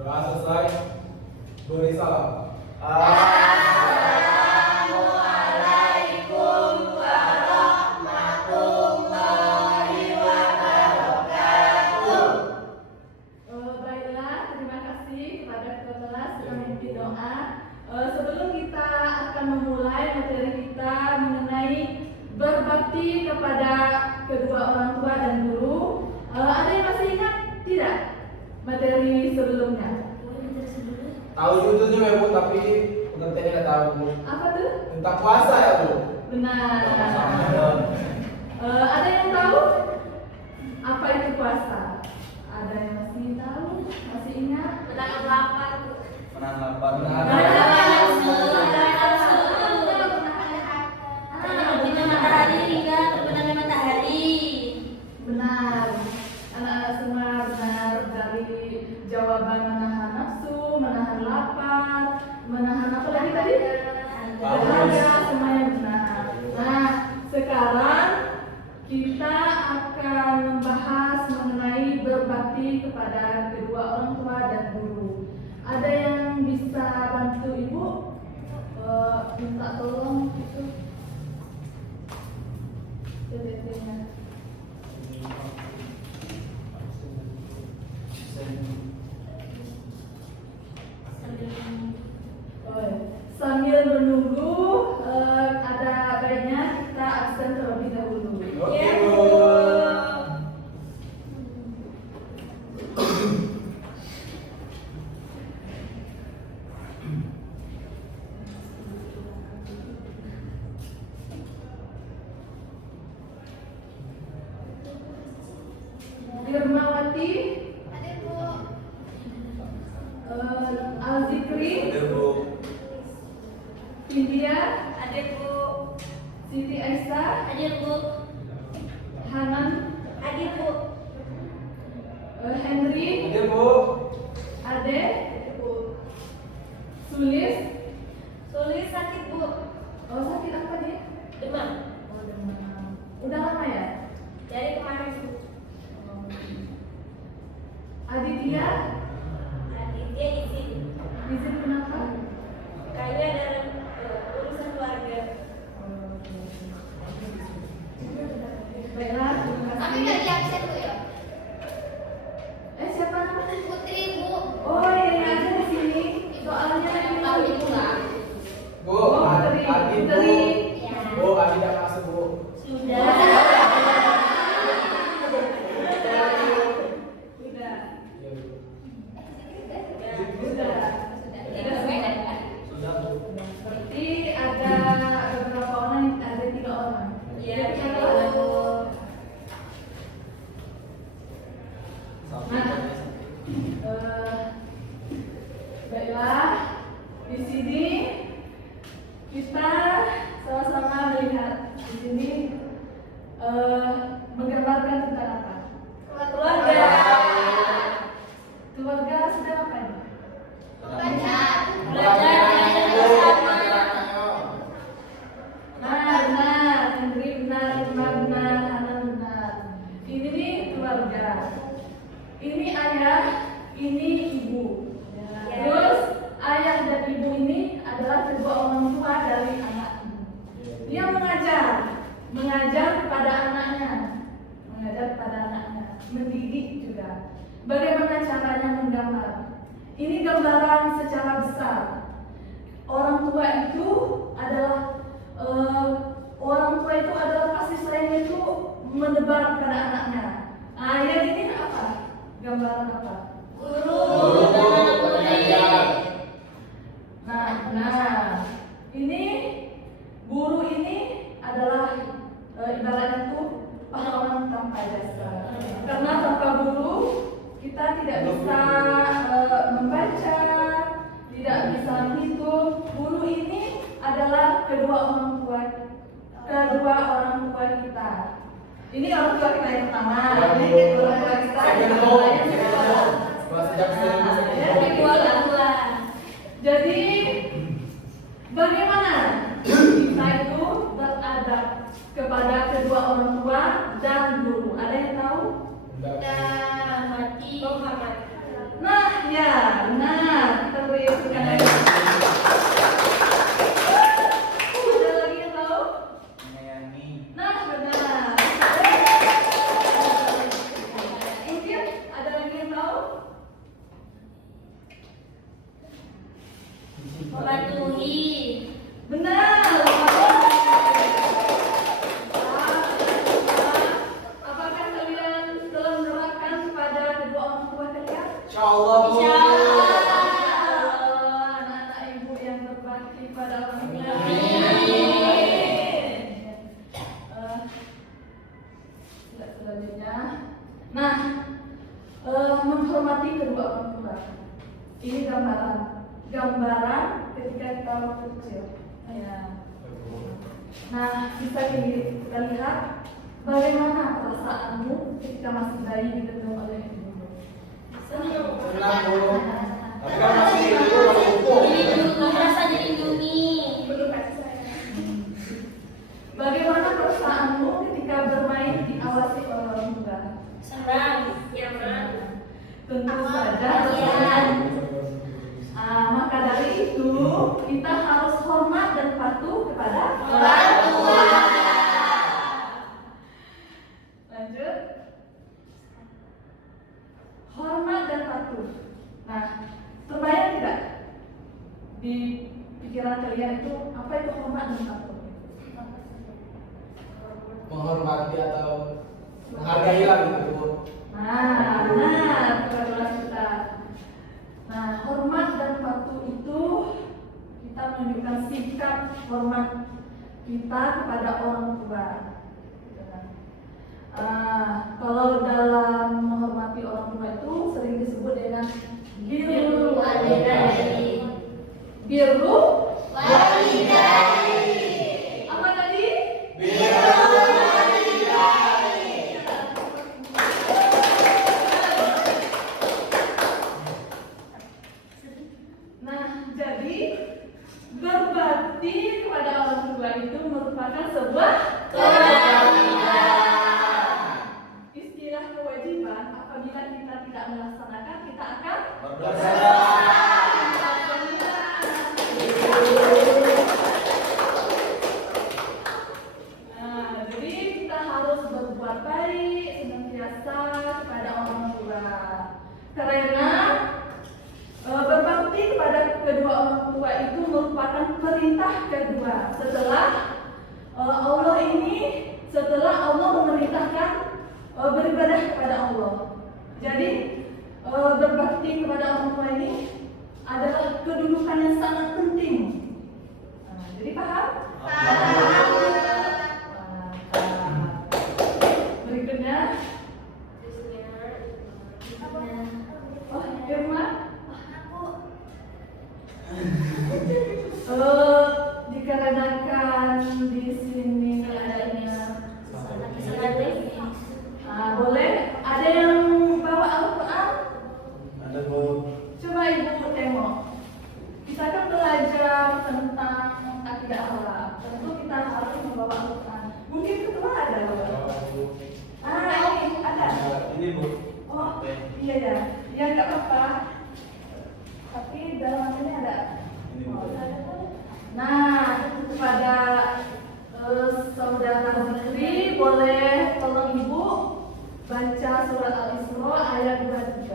Doa selesai. Beri salam. Assalamualaikum warahmatullahi wabarakatuh. Baiklah, terima kasih kepada ketua kelas sudah memimpin doa. Sebelum kita akan memulai materi kita mengenai berbakti kepada kedua orang tua dan guru, ada yang masih ingat tidak materi sebelumnya? Tahu judulnya ya Bu, tapi pengertiannya nggak tahu Bu. Apa tuh? Tentang puasa ya Bu. Benar. Ada yang tahu apa itu puasa? Ada yang masih tahu? Masih ingat? Menahan lapar. Menahan lapar. Matahari hingga terbenamnya matahari. Benar. Anak-anak semua benar dari jawaban menahan nafsu, menahan lapar, menahan apa lagi tadi? Dahaga, semuanya benar. Nah, sekarang kita akan membahas mengenai berbakti kepada kedua orang tua dan guru. Ada yang bisa bantu Ibu? Minta tolong itu. PPT-nya. Sambil menunggu, ada baiknya kita absen terlebih dahulu. Oke Ya, Bu. Irmawati, Ada Bu. Al-Zikri, Ada Bu. India, Ada Bu. Siti Aisyah, Ada Bu. Hanan, Ada Bu. Henry, Oke Bu. Ade, Sulis. Sulis sakit Bu. Oh, sakit apa dia? Demam. Oh, demam. Udah lama ya? Dari kemarin Bu. Aditya, Aditya izin. izin kenapa? Kayaknya dalam urusan keluarga. Baiklah, terima Tapi kasih. nggak diabsen Bu ya? Siapa namanya? Putri Bu. Oh iya, ada di sini. Soalnya lagi Tahu di pulang. Bu, Oh, Adi Putri. Bu. Ya. Bu, Adi tidak masuk Bu. Sudah. Sudah. Iya Bu. Sudah. Tiga beda kan? Sudah Bu. Berarti ada beberapa orang, ada 3 orang. Iya, Jadi tiga kalau- orang. Baiklah, di sini kita sama-sama melihat di sini menggambarkan tentang apa? Keluarga. Keluarga sedang apa ini? Belajar. Belajar bersama. Benar, Henry benar, Irma benar, Hana benar. Ini nih keluarga. Ini ayah, ini ibu. Terus ayah dan ibu ini adalah kedua orang tua dari anak ini. Dia mengajar kepada anaknya, mendidik juga. Bagaimana caranya menggambar? Ini gambaran secara besar. Orang tua itu adalah kasih sayang itu menebar kepada anaknya. Ayah ini apa? Gambaran apa? Guru dan anak murid. Nah, ini guru ini adalah ibaratnya itu pahlawan tanpa jasa. Karena tanpa guru kita tidak bisa membaca, tidak bisa menghitung. Guru ini adalah kedua orang tua kita. Ini orang tua kita yang pertama. Ini kedua orang tua kita yang kedua. Kedua orang tua. Jadi bagaimana kita itu beradab kepada kedua orang tua dan guru? Ada yang tahu? Dan menghormati. Nah, Ya, benar. Kita beri tepuk tangan. Ada lagi yang tahu? Menyayangi. Nah, benar. Mungkin ada lagi yang tahu? Mematuhi. Benar. Apakah kalian telah menerapkan kepada kedua orang tua kalian? Insyaallah Bu. Insyaallah. Anak-anak ibu yang berbakti pada orang tua. Selanjutnya, nah, menghormati kedua orang tua. Ini gambaran ketika kita waktu kecil. Ya. Nah, bisa kita lihat bagaimana perasaanmu ketika masih bayi digendong oleh ibumu. Senang. Senang Bu. Tapi kan masih itu masih utuh. Dilindungi, merasa dilindungi. Bagaimana perasaanmu ketika bermain diawasi oleh orang tua? Senang. Nyaman. Tentu saja Iya. senang. Maka dari itu kita harus hormat dan patuh kepada Orang tua. Lanjut. Hormat dan patuh. Nah, terbayang tidak di pikiran kalian itu apa itu hormat dan patuh? Menghormati atau menghargai lah gitu Bu. Nah, benar kebetulan kita. Nah, hormat dan patuh itu kita menunjukkan sikap hormat kita kepada orang tua. Kalau dalam menghormati orang tua itu sering disebut dengan birrul walidain. Birru Walidain. apa tadi? Nah, jadi berbakti kepada orang tua itu merupakan sebuah istilah kewajiban. Apabila kita tidak melaksanakan, kita akan Berdosa. Nah, jadi kita harus berbuat baik senantiasa kepada orang tua. Karena berbakti kepada kedua orang tua itu merupakan perintah kedua setelah Allah memerintahkan beribadah kepada Allah. Jadi berbakti kepada orang tua ini adalah kedudukan yang sangat penting. Jadi paham? Berikutnya, oh Irma, dikarenakan di sini adanya boleh ada yang bawa Al-Quran? Ada Bu. Coba ibu tengok. Kita kan belajar tentang akidah Allah. Tentu kita harus membawa Al-Quran. Mungkin ketua ada bawa. Ini ada. Ini Bu. Oh iya ya. Ya nggak apa-apa. Tapi dalam ini ada. Ini Bu. Nah, kepada saudara Zikri boleh tolong ibu baca surat Al-Isra ayat 23.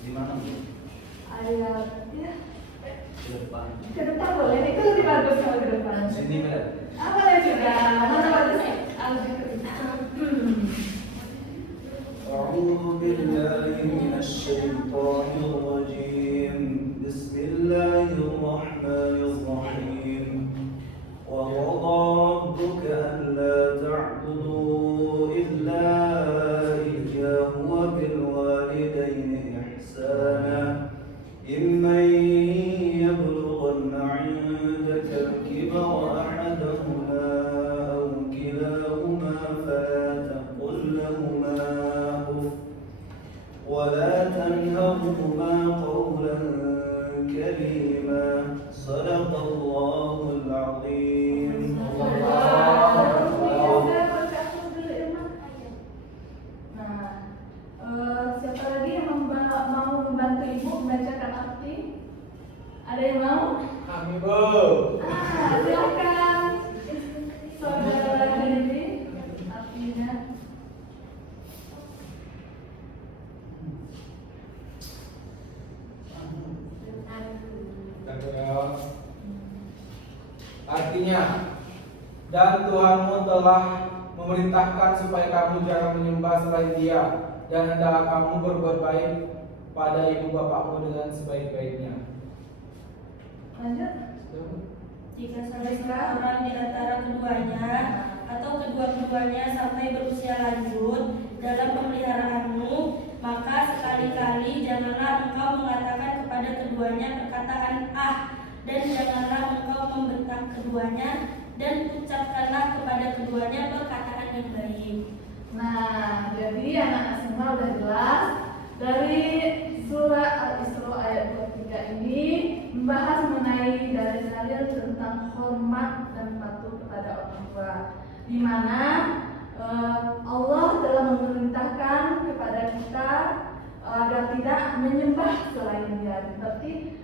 Di mana Bu? Ayat ya Di depan. ke depan boleh, itu lebih bagus kalau ke depan. Sini kan. Boleh juga, mana bagus Al-Zikri. أعوذ بالله من الشيطان الرجيم بسم الله الرحمن الرحيم وقضى ربك ألا تعبدوا إلا إياه وبالوالدين إحسانا إما يبلغن عندك الكبر أحدهما أو كلاهما فلا تقل لهما أف ولا تنهرهما Dan Tuhanmu telah memerintahkan supaya kamu jangan menyembah selain Dia, dan hendaklah kamu berbuat baik pada ibu bapakmu dengan sebaik-baiknya. Lanjut. Jika salah seorang di antara keduanya atau kedua-keduanya sampai berusia lanjut dalam pemeliharaanmu, maka sekali-kali janganlah engkau mengatakan kepada keduanya perkataan "ah", dan janganlah engkau membentak keduanya, dan ucapkanlah kepada keduanya perkataan yang baik. Nah, jadi anak-anak semua udah jelas dari surah Al-Isra ayat 23 ini membahas mengenai dalil-dalil tentang hormat dan patuh kepada orang tua, di mana Allah telah memerintahkan kepada kita agar tidak menyembah selain Dia. Berarti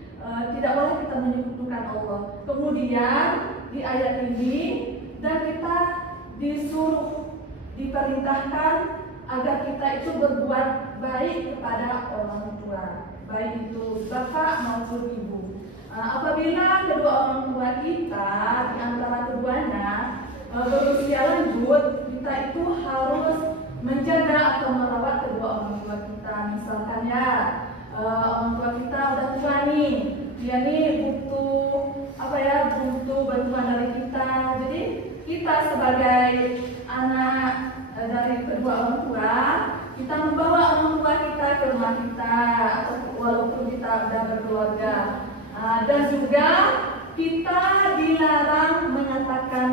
tidak boleh kita menyekutukan Allah. Kemudian di ayat ini dan kita diperintahkan agar kita itu berbuat baik kepada orang tua, baik itu bapak maupun ibu. Apabila kedua orang tua kita di antara keduanya berusia lanjut, kita itu harus menjaga atau merawat kedua orang tua kita. Misalkan ya, orang tua kita udah tua nih, dia nih butuh bantuan dari kita. Jadi kita sebagai anak dari kedua orang tua, kita membawa orang tua kita ke rumah kita, atau walaupun kita sudah berkeluarga. Dan juga kita dilarang mengatakan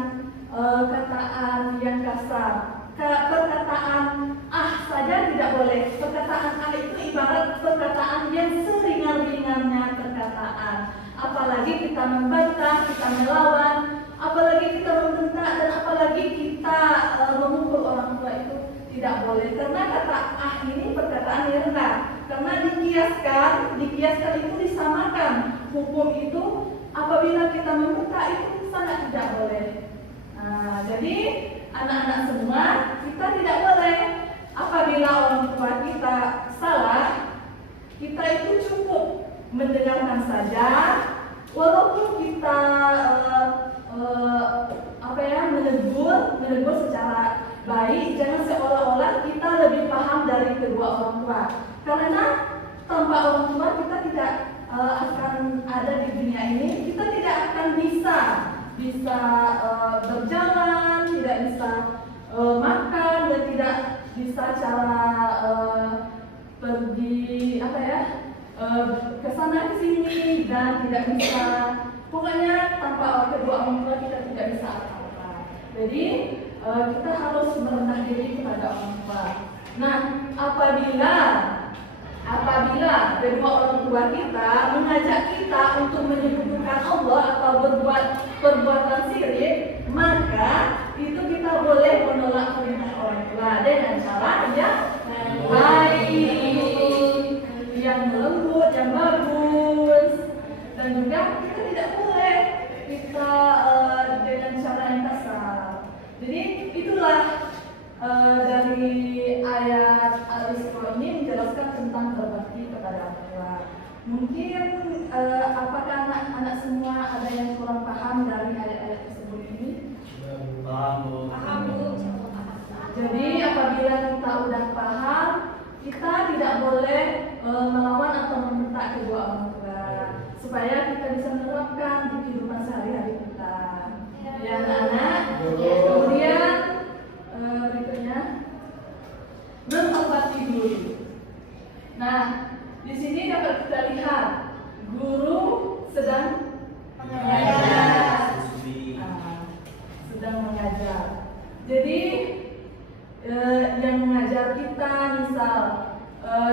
perkataan yang kasar. Perkataan "ah" saja tidak boleh. Perkataan "ah" itu ibarat perkataan yang seringan-ringannya perkataan. Apalagi kita membantah, kita melawan, apalagi kita membentak, dan apalagi kita memukul orang tua, itu tidak boleh. Karena kata "ah" ini perkataan yang rendah. Karena dikiaskan itu disamakan. Hukum itu apabila kita membentak itu sangat tidak boleh. Jadi anak-anak semua, kita tidak boleh apabila orang tua kita salah, kita itu cukup mendengarkan saja, walaupun kita menegur secara baik. Jangan seolah-olah kita lebih paham dari kedua orang tua, karena tanpa orang tua kita tidak akan ada di dunia ini. Kita tidak akan bisa berjalan, tidak bisa makan, dan tidak bisa cara pergi ke sana ke sini, dan tidak bisa, pokoknya tanpa kedua orang tua kita tidak bisa apa-apa. Jadi kita harus merendah diri kepada orang tua. Nah, apabila kedua orang tua kita mengajak kita untuk menyekutukan Allah atau berbuat perbuatan syirik, maka itu kita boleh menolak perintah orang tua dengan cara yang baik, yang lembut, yang bagus. Dan juga kita tidak boleh dengan cara yang kasar. Jadi itulah dari ayat Al-Isra ini menjelaskan tentang berbakti kepada orang tua. Mungkin apakah anak-anak semua ada yang kurang paham dari ayat-ayat tersebut ini? Paham, Bu. Jadi apabila kita udah paham, kita tidak boleh melawan atau membentak kedua orang tua, supaya kita bisa menerapkan di kehidupan sehari-hari kita. Ya anak-anak. Kemudian berikutnya menghormati guru. Nah, di sini dapat kita lihat guru sedang mengajar. Sedang mengajar. Jadi yang mengajar kita, misal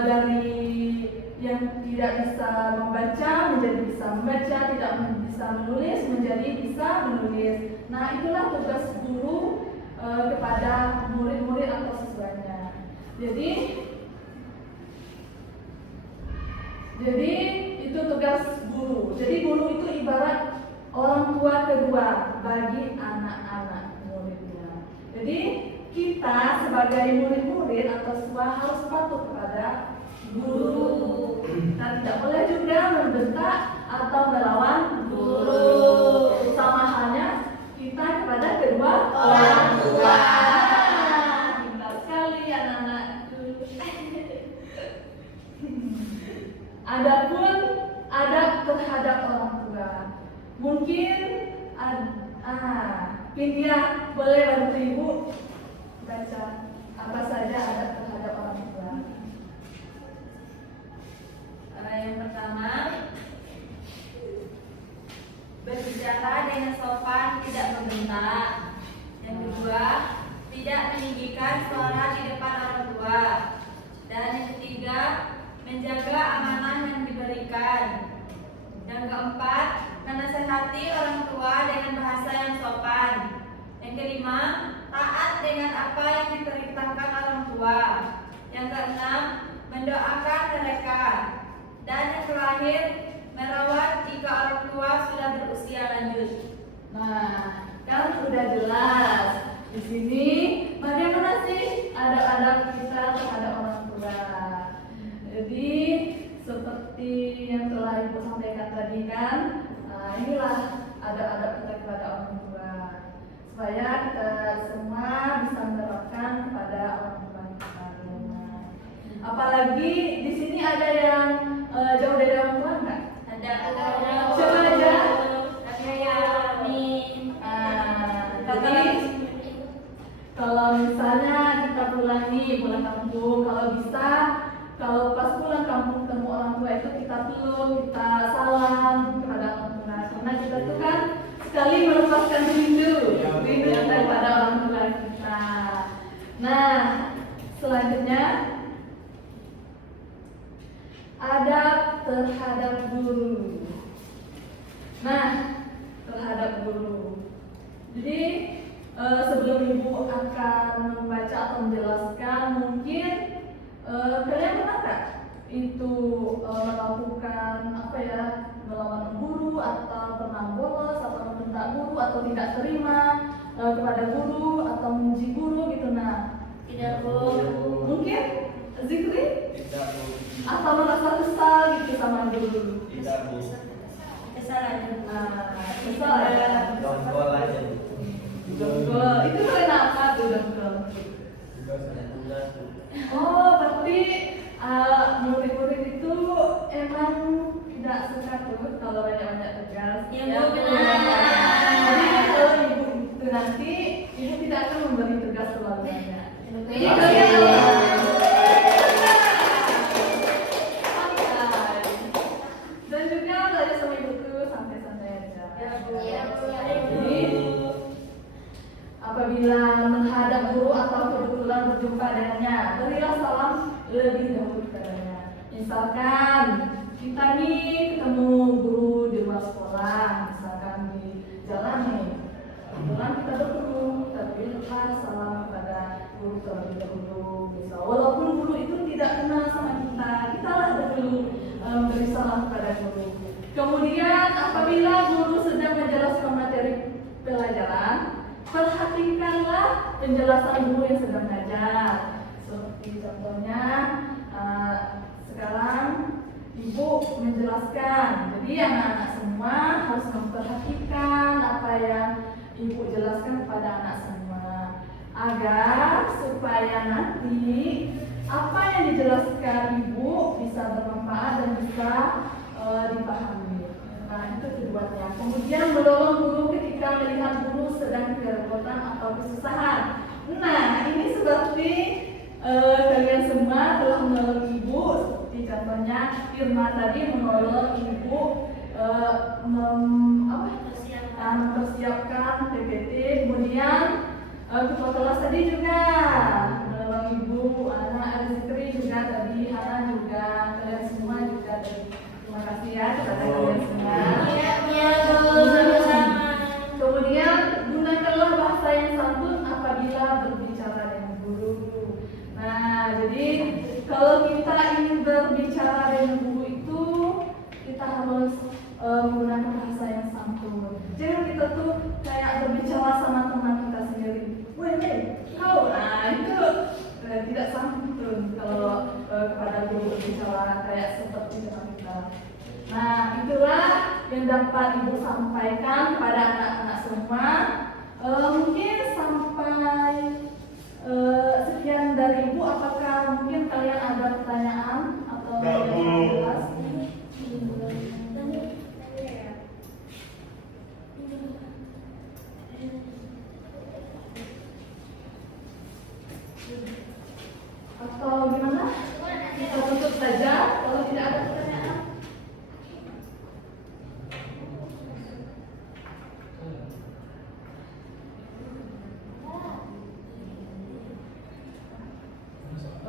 dari yang tidak bisa membaca menjadi bisa membaca, tidak bisa menulis menjadi bisa menulis. Nah, itulah tugas guru kepada murid-murid atau siswanya. Jadi itu tugas guru. Jadi guru itu ibarat orang tua kedua bagi anak-anak muridnya. Jadi kita sebagai murid-murid atau siswa harus patuh kepada guru. Kita tidak boleh juga membentak atau melawan guru. Sama halnya kita kepada kedua Iya, boleh bantu ibu baca apa saja adab terhadap orang tua. Yang pertama, berbicara dengan sopan, tidak membentak. Yang kedua, tidak meninggikan suara di depan orang tua. Dan yang ketiga, menjaga amanah yang diberikan. Yang keempat, menasehati orang tua dengan bahasa yang sopan. Yang kelima, taat dengan apa yang diperintahkan orang tua. Yang keenam, mendoakan mereka. Dan yang terakhir, merawat jika orang tua sudah berusia lanjut. Nah, kan udah jelas. Di sini bagaimana sih adab-adab kita terhadap orang tua? Jadi seperti yang telah ibu sampaikan tadi kan, inilah adab-adab kita kepada orang tua supaya kita semua bisa menerapkan kepada orang tua kita di rumah. Apalagi di sini ada yang jauh dari orang tua enggak? Ada Siapa aja? Saya Amin. Jadi kalau misalnya kita pulang kampung, kalau bisa, kalau pas pulang kampung ketemu orang tua itu kita peluk, kita salam kepada orang tua. Karena kita tuh kan sekali melepaskan rindu daripada orang tua kita. Nah, selanjutnya adab terhadap guru. Nah, terhadap guru. Jadi sebelum ibu akan membaca atau menjelaskan, mungkin kalian pernah nggak itu melakukan melawan guru atau pernah bolos atau membentak guru atau tidak terima kepada guru atau memuji guru gitu. Nah, Tidak Bu. mungkin Zikri Tidak, Bu. atau merasa kesal gitu sama guru. Tidak, Bu. Kesalahan. Kesal ya. Dongkol aja, Bu. Dongkol. Itu karena apa tuh dongkol? Tugas, Bu. Oh, berarti murid-murid itu emang tidak suka tuh kalau banyak-banyak tugas. Ya, Bu, benar. Jadi kalau ibu itu nanti, ibu tidak akan memberi tugas terlalu banyak. Jadi kalian santai. Dan juga belajar sama ibu tuh santai-santai aja. Ya, Bu. Jadi, apabila menghadap guru atau kebetulan berjumpa dengannya, berilah salam lebih dahulu kepadanya. Misalkan kita nih ketemu guru di luar sekolah, misalkan di jalan nih, kebetulan kita bertemu, kita berilah salam kepada guru terlebih dahulu. Misal, walaupun guru itu tidak kenal sama kita, kita lah dahulu beri salam kepada guru. Kemudian apabila guru sedang menjelaskan materi pelajaran, perhatikanlah penjelasan guru yang sedang mengajar. Seperti contohnya, sekarang ibu menjelaskan. Jadi anak-anak semua harus memperhatikan apa yang ibu jelaskan kepada anak semua, agar supaya nanti apa yang dijelaskan ibu bisa bermanfaat dan bisa dipahami. Nah, itu tujuannya. Kemudian menolong guru ketika melihat guru sedang kerepotan atau kesusahan. Nah, ini seperti kalian semua telah menolong ibu. Seperti contohnya Firma tadi menolong ibu mempersiapkan PPT. Kemudian ketua kelas tadi juga menolong ibu. Anak Zikri juga tadi, Hana juga, kalian semua juga tadi. Terima kasih ya kepada kalian semua. Iya, Bu. Sama-sama. Kemudian gunakanlah bahasa yang santun apabila berbicara dengan guru. Nah, jadi kalau kita ingin berbicara dengan guru itu, kita harus menggunakan bahasa yang santun. Jangan kita tuh kayak berbicara sama teman kita sendiri. Weh, kau, nah itu tidak santun kalau kepada guru berbicara kayak seperti teman kita. Nah, itulah yang dapat ibu sampaikan kepada anak-anak semua. Mungkin sampai sekian dari ibu. Apakah mungkin kalian ada pertanyaan atau yang jelas?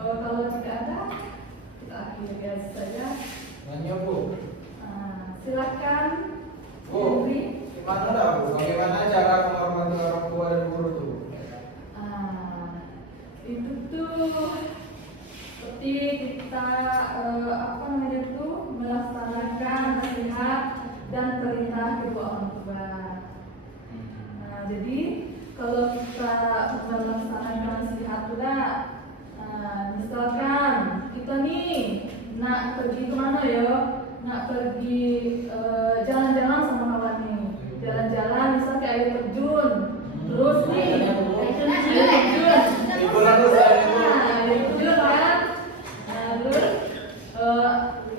Kalau tidak ada, kita akhiri saja. Nanya Bu. Silakan. Bu, Henry. gimana dah Bu? Bagaimana cara menghormati orang tua dan guru tuh? Itu tuh seperti kita melaksanakan nasihat dan perintah kedua orang tua. Jadi kalau kita melaksanakan nasihat sudah, misalkan kita nih nak pergi kemana ya? Nak pergi jalan-jalan sama kawan nih, jalan-jalan misal ke air terjun, terus nih air terjun, kan? Terus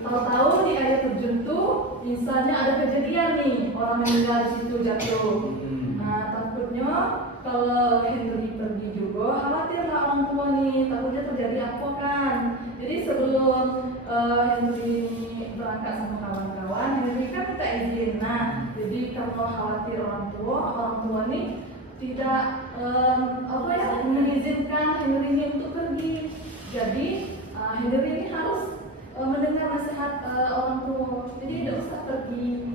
tahu-tahu di air terjun tuh misalnya ada kejadian nih orang meninggal di situ jatuh. Takutnya kalau Henry pergi juga khawatir lah orang tua nih, takutnya terjadi apa kan. Jadi sebelum Henry berangkat sama kawan-kawan, Henry kan minta izin. Jadi kalau khawatir orang tua nih tidak mengizinkan Henry ini untuk pergi. Jadi Henry ini harus mendengar nasihat orang tua. Jadi tidak usah pergi.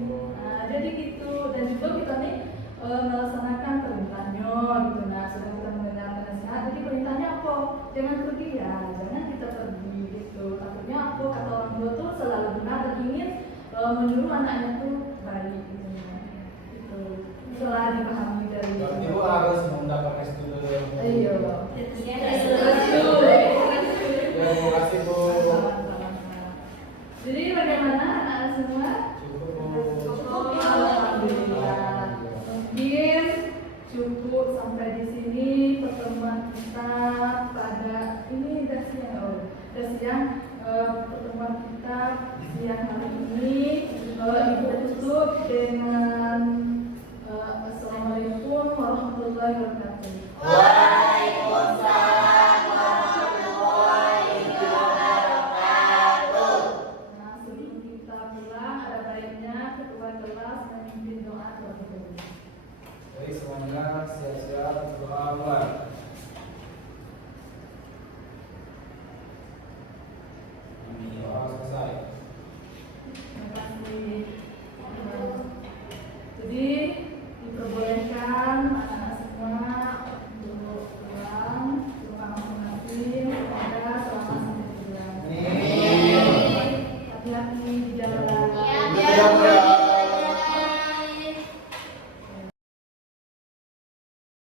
Jadi gitu. Dan juga kita nih melaksanakan perintahnya gitu. Sudah kita mendengarkan nasihat, jadi perintahnya apa? Jangan pergi ya, jangan kita pergi gitu. Takutnya apa? Kata orang tua tuh selalu benar dan ingin menyuruh anaknya tuh baik gitu. Itu setelah dipahami dari. Berarti Bu harus mendapat restu dulu. Iya. Terima kasih Bu. Jadi bagaimana anak semua? Cukup. Alhamdulillah. Mungkin cukup sampai di sini pertemuan kita pada ini pertemuan kita siang hari ini. Ibu tutup dengan Assalamualaikum warahmatullahi wabarakatuh. Waalaikumsalam warahmatullahi wabarakatuh. Sebelum kita pulang, ada baiknya ketua kelas memimpin doa terlebih dahulu. Baik, semuanya siap-siap doa mulai. Doa selesai.